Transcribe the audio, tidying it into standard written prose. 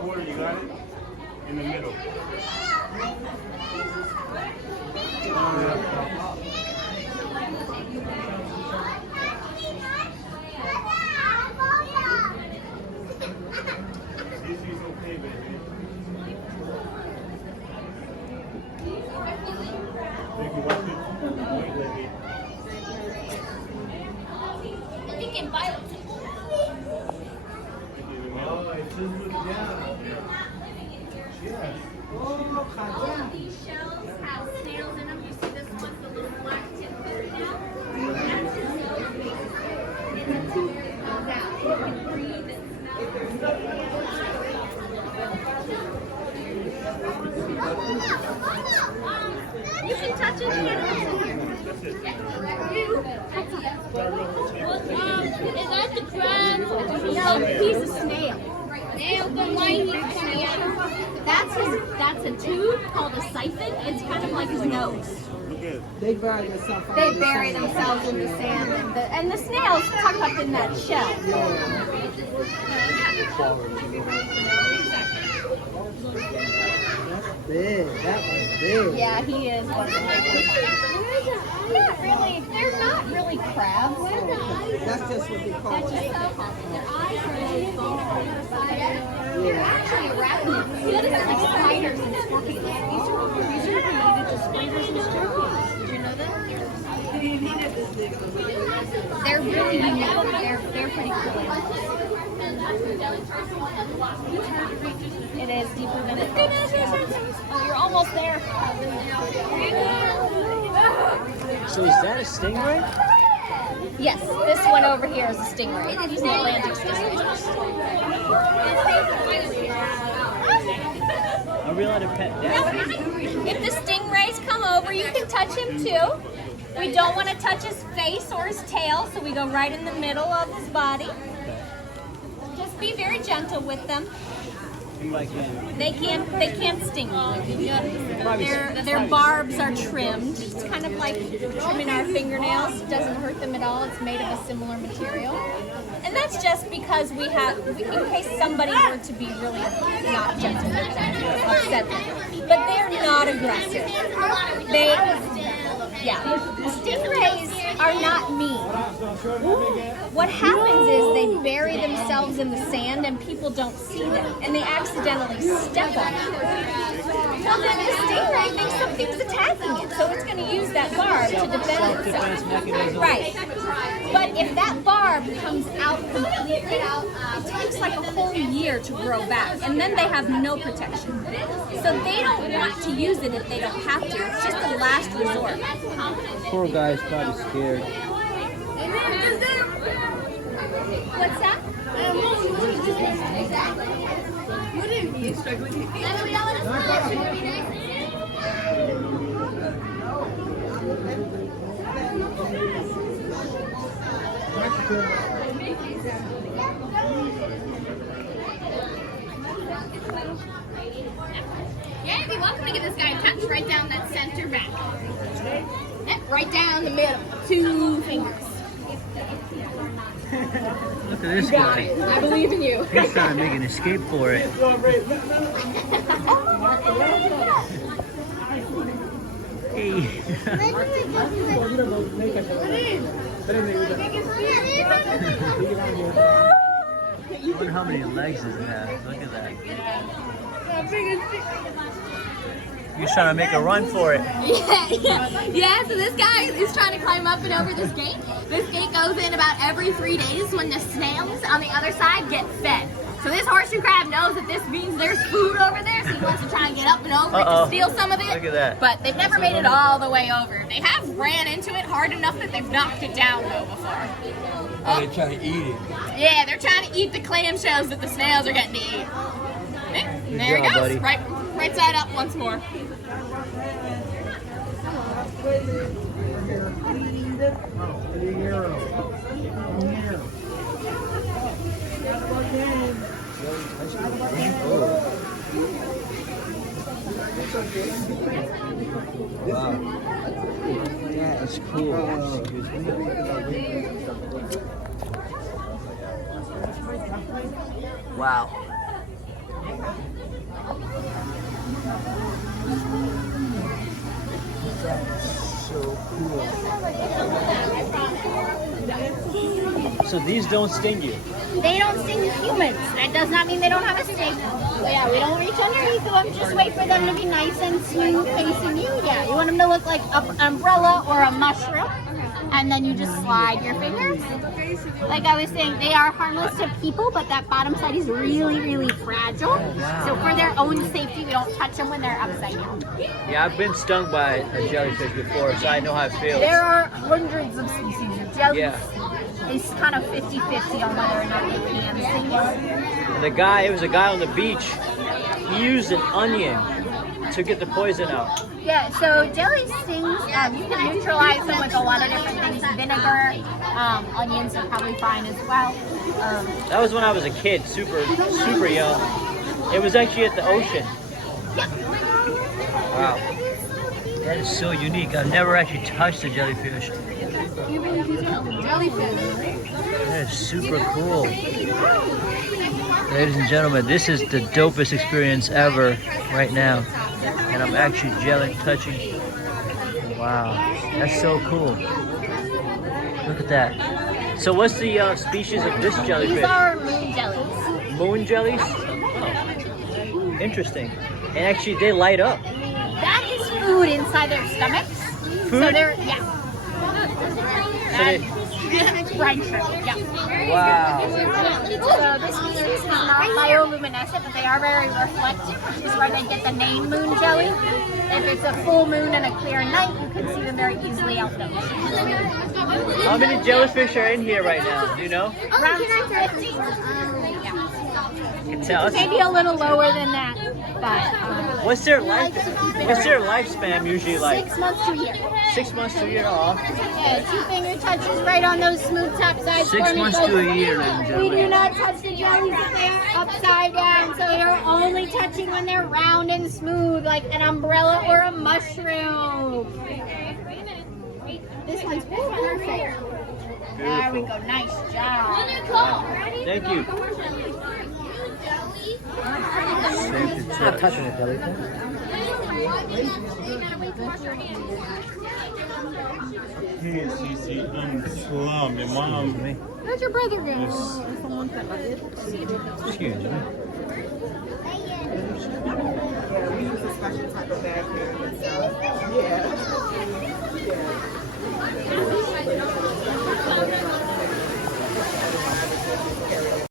Quarter, you got it? In the middle. Cece's okay, baby. You can watch it. Wait, baby. I think in Violet. Oh, it's just look down. Yes. All of these shells have snails in them. You see this one's the little black tip snail? That's his nose piece. And the tube goes out. You can breathe and smell. You can touch it. Is that the crab? No, he's a snail. Snail, but why he's coming out? That's a tube called a siphon. It's kind of like his nose. They bury themselves. They bury themselves in the sand, and the snails tuck up in that shell. Big. That one's big. Yeah, he is one of the big ones. They're not really crabs. That's just what they call it. Their eyes are really small. They're actually arachnids. They're like spiders and scorpions. These are related to spiders and scorpions. Did you know that? They're really unique. They're pretty cool. It is deeper than it looks. Oh, you're almost there. So is that a stingray? Yes, this one over here is a stingray. It's the Atlantic stingray. Are we allowed to pet that? If the stingrays come over, you can touch him too. We don't want to touch his face or his tail, so we go right in the middle of his body. Just be very gentle with them. Like They can't sting you. Their barbs are trimmed. It's kind of like trimming our fingernails. It doesn't hurt them at all. It's made of a similar material. And that's just because in case somebody were to be really not gentle with them, upset them. But they're not aggressive. Stingrays are not mean. What happens is they bury themselves in the sand and people don't see them, and they accidentally step on it. Well, then the stingray thinks something's attacking it, so it's going to use that barb to defend itself. Right. But if that barb comes out completely, it takes like a whole year to grow back, and then they have no protection. So they don't want to use it if they don't have to. It's just a last resort. poor guy's probably scared. What's that? Yeah, if you welcome to give this guy a touch right down that center back. Yep, right down the middle. 2 fingers. Look at this guy. I believe in you. He's trying to make an escape for it. Hey. I wonder how many legs does it have. Look at that. He's trying to make a run for it. Yeah, so this guy is trying to climb up and over this gate. This gate goes in about every 3 days when the snails on the other side get fed. So this horseshoe crab knows that this means there's food over there, so he wants to try and get up and over it to steal some of it. Look at that. But they've never made it all the way over. They have ran into it hard enough that they've knocked it down though before. Oh, they're trying to eat it. Yeah, they're trying to eat the clamshells that the snails are getting to eat. And there job, he goes, buddy. right side up once more. Wow. Yeah, it's cool. Wow. So cool. So these don't sting you? They don't sting humans. That does not mean they don't have a sting. So yeah, we don't reach underneath them. Just wait for them to be nice and smooth facing you. Yeah, you want them to look like an umbrella or a mushroom. And then you just slide your fingers. Like I was saying, they are harmless to people, but that bottom side is really, really fragile. So for their own safety, we don't touch them when they're upside down. Yeah, I've been stung by a jellyfish before, so I know how it feels. There are hundreds of species of jellies. Yeah. It's kind of 50-50 on whether or not they can sting you. And it was a guy on the beach. He used an onion to get the poison out. Yeah, so jelly stings, you can neutralize them with a lot of different things. Vinegar, onions are probably fine as well. That was when I was a kid, super young. It was actually at the ocean. Wow. That is so unique. I've never actually touched a jellyfish. That is super cool. Ladies and gentlemen, this is the dopest experience ever right now. And I'm actually touching. Wow, that's so cool. Look at that. So what's the species of this jellyfish? These are moon jellies. Moon jellies? Oh, interesting. And actually they light up. That is food inside their stomachs. Food? So they're, yeah. So they, Brine shrimp, yeah. wow. So this species is not bioluminescent, but they are very reflective, which is where they get the name moon jelly. If it's a full moon and a clear night, you can see them very easily out there. How many jellyfish are in here right now? Do you know? Around 250. You can tell. Maybe a little lower than that, but What's their lifespan usually like? 6 months to a year. 6 months to a year. Oh. Yeah, 2 finger touches right on those smooth top sides. 6 months to a year, ladies and We gentlemen. do not touch the jellies if they are upside down, so they're only touching when they're round and smooth, like an umbrella or a mushroom. This one's perfect. There we go. Nice job. Thank you. Not touching it, jellyfish. Where's your brother go? Excuse me. Yeah, we use a special type of bag here. Yeah. Yeah.